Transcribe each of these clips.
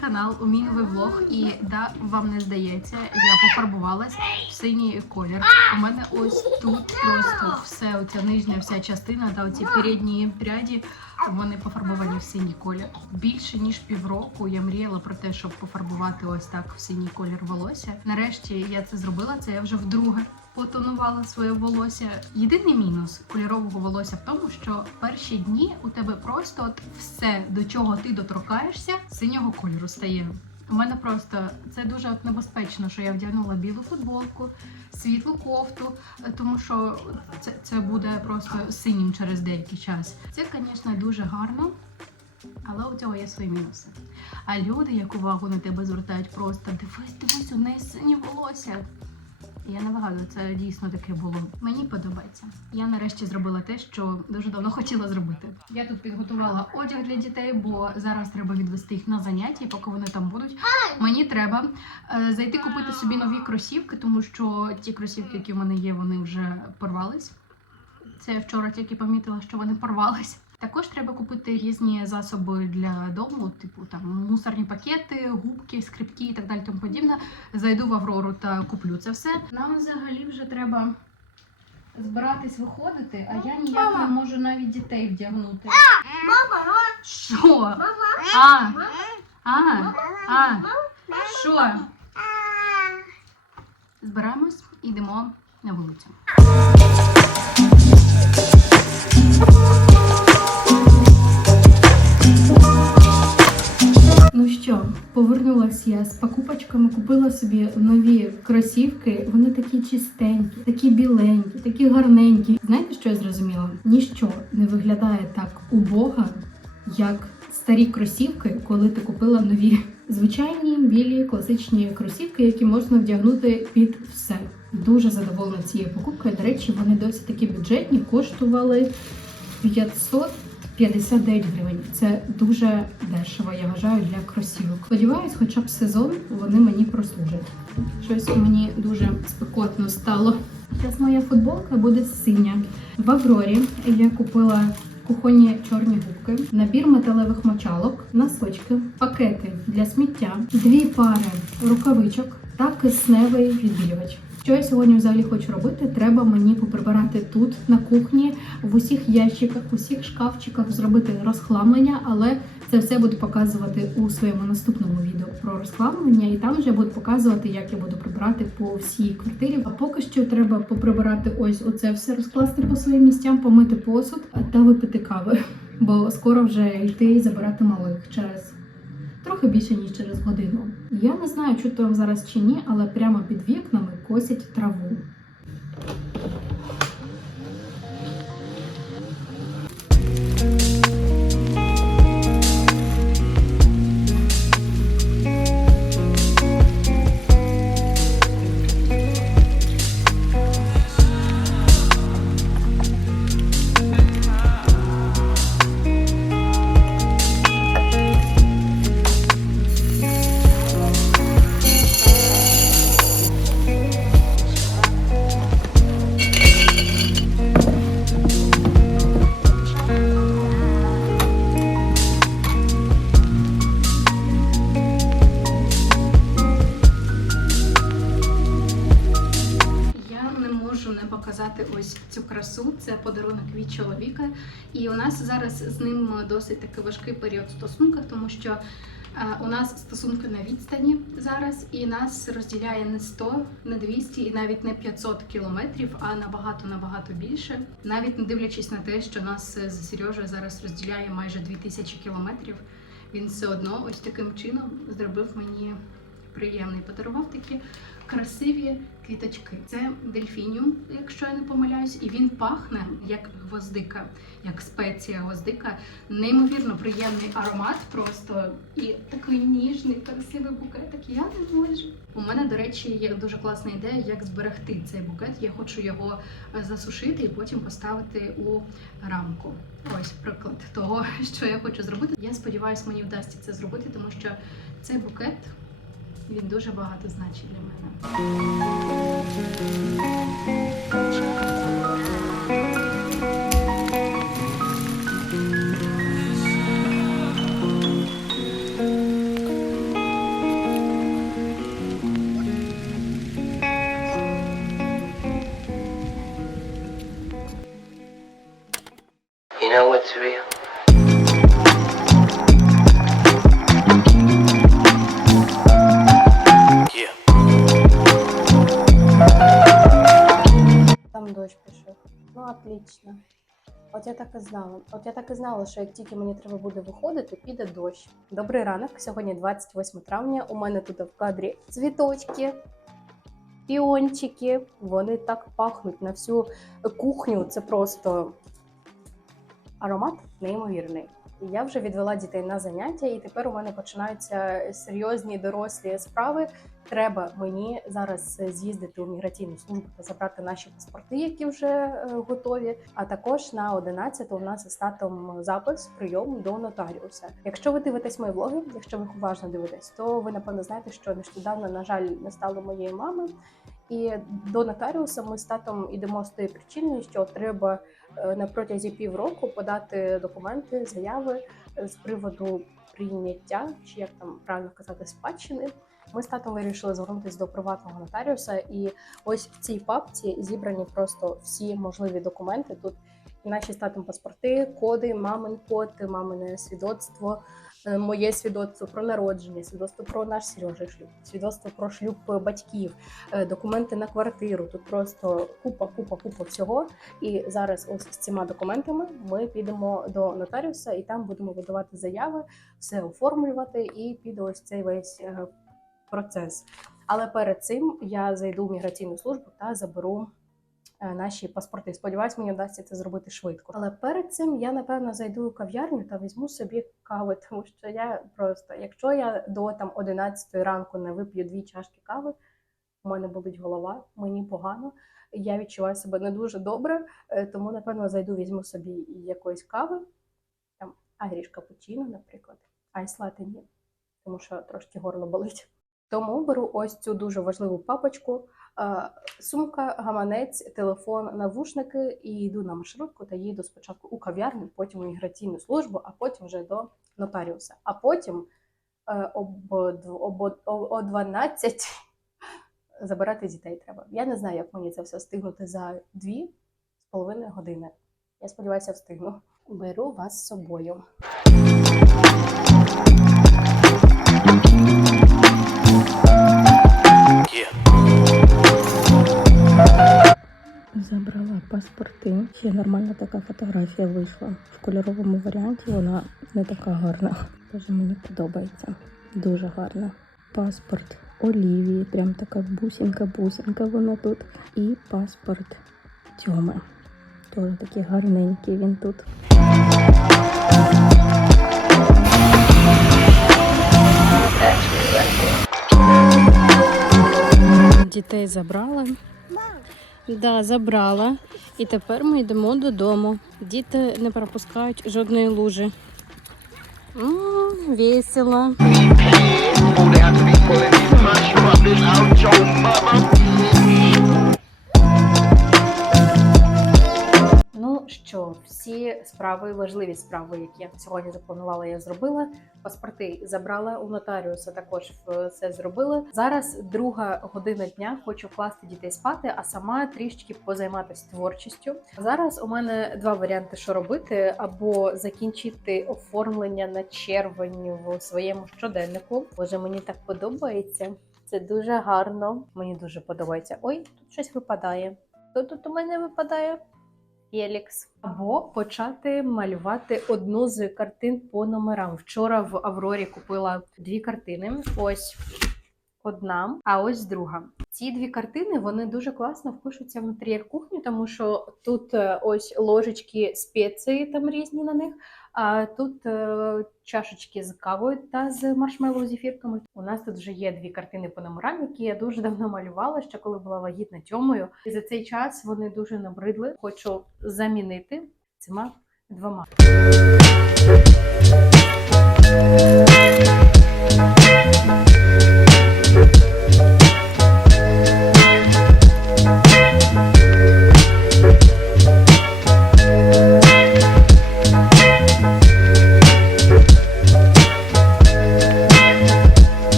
канал у мій новий влог. І да, вам не здається, я пофарбувалась в синій колір. У мене ось тут просто все, оця нижня вся частина та оці передні пряді. Вони пофарбовані в синій колір. Більше ніж півроку я мріяла про те, щоб пофарбувати ось так в синій колір волосся. Нарешті я це зробила. Це я вже вдруге потонувала своє волосся. Єдиний мінус кольорового волосся в тому, що перші дні у тебе просто от все, до чого ти доторкаєшся, синього кольору стає. У мене просто це дуже от небезпечно, що я вдягнула білу футболку, світлу кофту, тому що це, це буде просто синім через деякий час. Це, звісно, дуже гарно. Але у цього є свої мінуси. А люди, як увагу на тебе звертають, просто дивись, дивись, у неї сині волосся. Я не вигадую, це дійсно таке було. Мені подобається. Я нарешті зробила те, що дуже давно хотіла зробити. Я тут підготувала одяг для дітей, бо зараз треба відвести їх на заняття, поки вони там будуть. Мені треба е, зайти купити собі нові кросівки, тому що ті кросівки, які в мене є, вони вже порвались. Це я вчора тільки помітила, що вони порвались. Також треба купити різні засоби для дому, типу там мусорні пакети, губки, скрипки і так далі. Тому подібне. Зайду в Аврору та куплю це все. Нам взагалі вже треба збиратись виходити, а я ніяк не можу навіть дітей вдягнути. Що? А, а, а, що? Збираємось і йдемо на вулицю. Що, повернулась я з покупочками, купила собі нові кросівки. Вони такі чистенькі, такі біленькі, такі гарненькі. Знаєте, що я зрозуміла? Ніщо не виглядає так убого, як старі кросівки, коли ти купила нові. Звичайні білі класичні кросівки, які можна вдягнути під все. Дуже задоволена цією покупкою. До речі, вони досить такі бюджетні, коштували 559 гривень. Це дуже дешево, я вважаю, для кросівок. Сподіваюсь, хоча б сезон вони мені прослужать. Щось мені дуже спекотно стало. Зараз моя футболка буде синя. В Аврорі я купила кухонні чорні губки, набір металевих мочалок, носочки, пакети для сміття, дві пари рукавичок та кисневий відбілювач. Що я сьогодні взагалі хочу робити? Треба мені поприбирати тут на кухні, в усіх ящиках, в усіх шкафчиках зробити розхламлення, але це все буду показувати у своєму наступному відео про розхламлення, і там вже буду показувати, як я буду прибирати по всій квартирі. А поки що треба поприбирати ось оце все, розкласти по своїм місцям, помити посуд та випити кави. Бо скоро вже йти і забирати малих через трохи більше ніж через годину. Я не знаю, чути вам зараз чи ні, але прямо під вікнами косять траву. Зараз з ним досить такий важкий період в стосунках, тому що е, у нас стосунки на відстані зараз, і нас розділяє не 100, не 200 і навіть не 500 кілометрів, а набагато набагато більше. Навіть не дивлячись на те, що нас з Сережею зараз розділяє майже 2000 кілометрів. Він все одно ось таким чином зробив мені приємний. Подарував такі красиві квіточки. Це дельфініум, якщо я не помиляюсь, і він пахне як гвоздика, як спеція гвоздика. Неймовірно приємний аромат, просто і такий ніжний, красивий букетик. Я не можу. У мене, до речі, є дуже класна ідея, як зберегти цей букет. Я хочу його е, засушити і потім поставити у рамку. Ось приклад того, що я хочу зробити. Я сподіваюся, мені вдасться це зробити, тому що цей букет він дуже багато значить для мене. You know what's real? Отлично. От я так і знала. От я так і знала, що як тільки мені треба буде виходити, піде дощ. Добрий ранок. Сьогодні 28 травня. У мене тут в кадрі цвіточки, піончики. Вони так пахнуть на всю кухню. Це просто аромат неймовірний. І я вже відвела дітей на заняття, і тепер у мене починаються серйозні дорослі справи. Треба мені зараз з'їздити у міграційну службу та забрати наші паспорти, які вже е, готові. А також на 11 у нас із запис прийом до нотаріуса. Якщо ви дивитесь мої влоги, якщо ви уважно дивитесь, то ви напевно знаєте, що нещодавно, на жаль, не стало моєї мами. І до нотаріуса ми з татом ідемо з тієї причини, що треба на протязі півроку подати документи, заяви е, з приводу прийняття, чи як там правильно казати, спадщини. Ми з татом вирішили звернутися до приватного нотаріуса, і ось в цій папці зібрані просто всі можливі документи. Тут і наші з татом паспорти, коди, мамин код, мамине свідоцтво, е, моє свідоцтво про народження, свідоцтво про наш Сережа шлюб, свідоцтво про шлюб батьків, е, документи на квартиру. Тут просто купа, купа, купа всього. І зараз ось з цими документами ми підемо до нотаріуса, і там будемо видавати заяви, все оформлювати, і піде ось цей весь е, процес. Але перед цим я зайду в міграційну службу та заберу е, наші паспорти. Сподіваюсь, мені вдасться це зробити швидко. Але перед цим я напевно зайду у кав'ярню та візьму собі кави, тому що я просто, якщо я до там 11 ранку не вип'ю дві чашки кави, у мене болить голова, мені погано. Я відчуваю себе не дуже добре, е, тому напевно зайду, візьму собі якоїсь кави, там айріш капучино, наприклад, айс лате ні, тому що трошки горло болить. Тому беру ось цю дуже важливу папочку. Сумка, гаманець, телефон, навушники і йду на маршрутку та їду спочатку у кав'ярню, потім у міграційну службу, а потім вже до нотаріуса. А потім е, об, об, об, о 12 забирати дітей треба. Я не знаю, як мені це все встигнути за дві з половиною години. Я сподіваюся, встигну. Беру вас з собою. Забрала паспорти. Ще нормальна така фотографія вийшла. В кольоровому варіанті вона не така гарна. Дуже мені подобається. Дуже гарна. Паспорт Олівії, прям така бусинка-бусинка воно тут. І паспорт Тьоми. Теж такий гарненький він тут. Дітей забрала. Да, забрала. І тепер ми йдемо додому. Діти не пропускають жодної лужі. М, весело. Що, всі справи, важливі справи, які я сьогодні запланувала, я зробила. Паспорти забрала у нотаріуса, також все зробила. Зараз друга година дня. Хочу вкласти дітей спати, а сама трішки позайматися творчістю. Зараз у мене два варіанти, що робити: або закінчити оформлення на червень в своєму щоденнику. Боже, мені так подобається. Це дуже гарно. Мені дуже подобається. Ой, тут щось випадає. Що тут у мене випадає? Фелікс. Або почати малювати одну з картин по номерам. Вчора в Аврорі купила дві картини. Ось одна, а ось друга. Ці дві картини вони дуже класно впишуться в інтер'єр кухні, тому що тут е, ось ложечки спеції там різні на них. А тут е, чашечки з кавою та з маршмеллоу зефірками. У нас тут вже є дві картини по номерам, які я дуже давно малювала, ще коли була вагітна тьомою. І за цей час вони дуже набридли. Хочу замінити цими двома.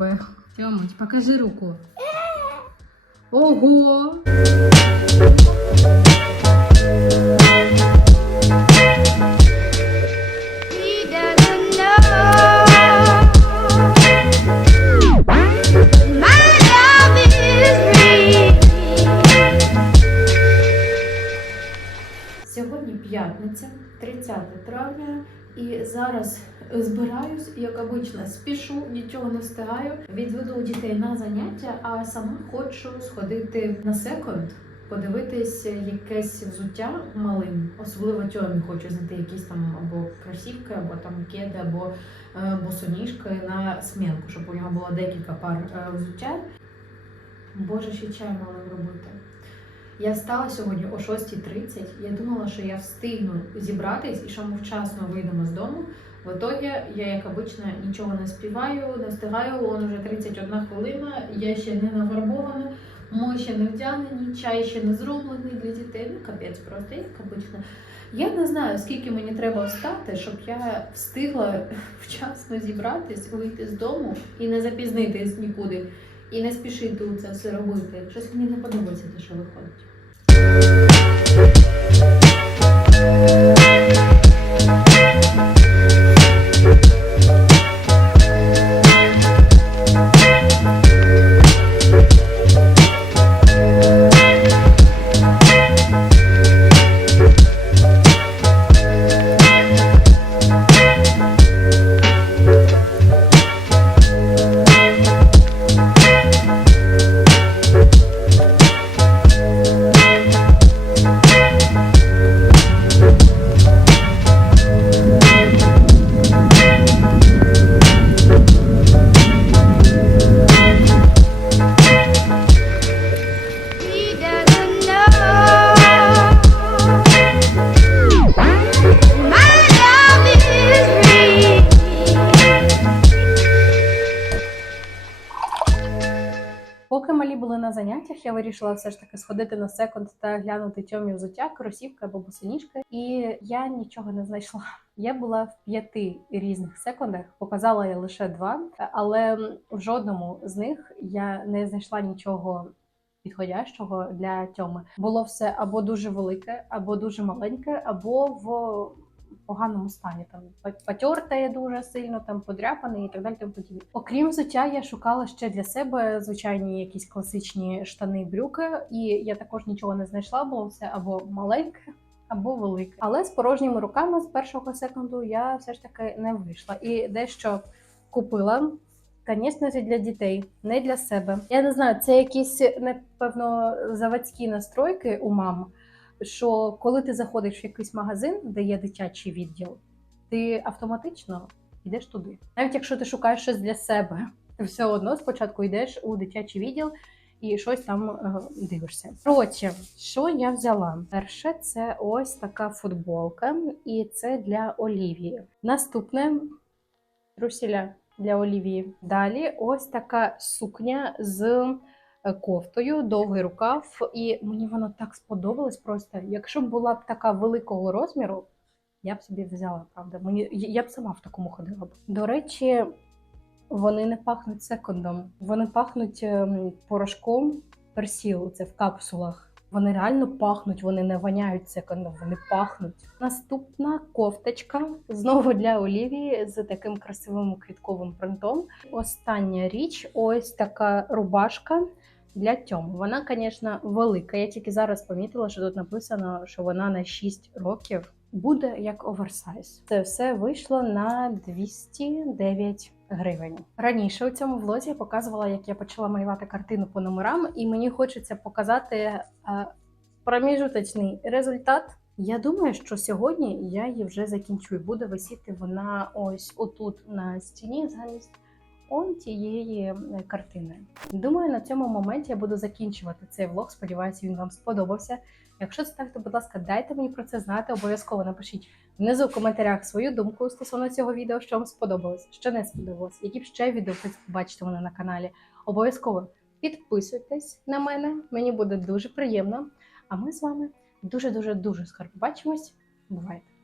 Себе. Тьомич, покажи руку. Ого! Сьогодні п'ятниця, 30 травня, і зараз збираюсь, як обично, спішу, нічого не встигаю. Відведу дітей на заняття, а сама хочу сходити на секонд, подивитись якесь взуття малим. Особливо тьомі хочу знайти якісь там або кросівки, або там кеди, або е, босоніжки на смінку, щоб у нього було декілька пар е, взуття. Боже, ще чай малим робити. Я встала сьогодні о 6.30. Я думала, що я встигну зібратись і що ми вчасно вийдемо з дому. В итоге я, як обично, нічого не співаю, не встигаю. Он уже 31 хвилина. Я ще не нафарбована, ми ще не вдягнені, чай ще не зроблений для дітей. Ну капець, просто як обично. Я не знаю, скільки мені треба встати, щоб я встигла вчасно зібратись, вийти з дому і не запізнитись нікуди, і не спішити це все робити. Щось мені не подобається те, що виходить. Були на заняттях, я вирішила все ж таки сходити на секонд та глянути тьомі взуття, кросівки або босоніжки. І я нічого не знайшла. Я була в п'яти різних секондах, показала я лише два, але в жодному з них я не знайшла нічого підходящого для тьоми. Було все або дуже велике, або дуже маленьке, або в поганому стані. Там потертає дуже сильно, там подряпаний і так далі. Тому подібне. Окрім взуття, я шукала ще для себе звичайні якісь класичні штани, брюки, і я також нічого не знайшла, було все або маленьке. Або велике, але з порожніми руками з першого секунду я все ж таки не вийшла і дещо купила. Звісно, для дітей, не для себе. Я не знаю, це якісь напевно заводські настройки у мам що коли ти заходиш в якийсь магазин, де є дитячий відділ, ти автоматично йдеш туди. Навіть якщо ти шукаєш щось для себе, ти все одно спочатку йдеш у дитячий відділ і щось там е, дивишся. Коротше, що я взяла? Перше, це ось така футболка, і це для Олівії. Наступне трусіля для Олівії. Далі ось така сукня з кофтою, довгий рукав, і мені воно так сподобалось просто. Якщо б була б така великого розміру, я б собі взяла, правда. Мені я б сама в такому ходила б. До речі, вони не пахнуть секондом, вони пахнуть ем, порошком персіл, це в капсулах. Вони реально пахнуть, вони не воняють секондом, вони пахнуть. Наступна кофточка знову для Олівії з таким красивим квітковим принтом. Остання річ ось така рубашка для Тьому. Вона, звісно, велика. Я тільки зараз помітила, що тут написано, що вона на 6 років буде як оверсайз. Це все вийшло на 209 гривень. Раніше у цьому влозі я показувала, як я почала малювати картину по номерам, і мені хочеться показати е, проміжуточний результат. Я думаю, що сьогодні я її вже закінчу і буде висіти вона ось отут на стіні замість он тієї е, картини. Думаю, на цьому моменті я буду закінчувати цей влог. Сподіваюся, він вам сподобався. Якщо це так, то, будь ласка, дайте мені про це знати. Обов'язково напишіть внизу в коментарях свою думку стосовно цього відео, що вам сподобалось, що не сподобалось, які б ще відео побачити мене на каналі. Обов'язково підписуйтесь на мене, мені буде дуже приємно. А ми з вами дуже дуже дуже скоро побачимось. Бувайте!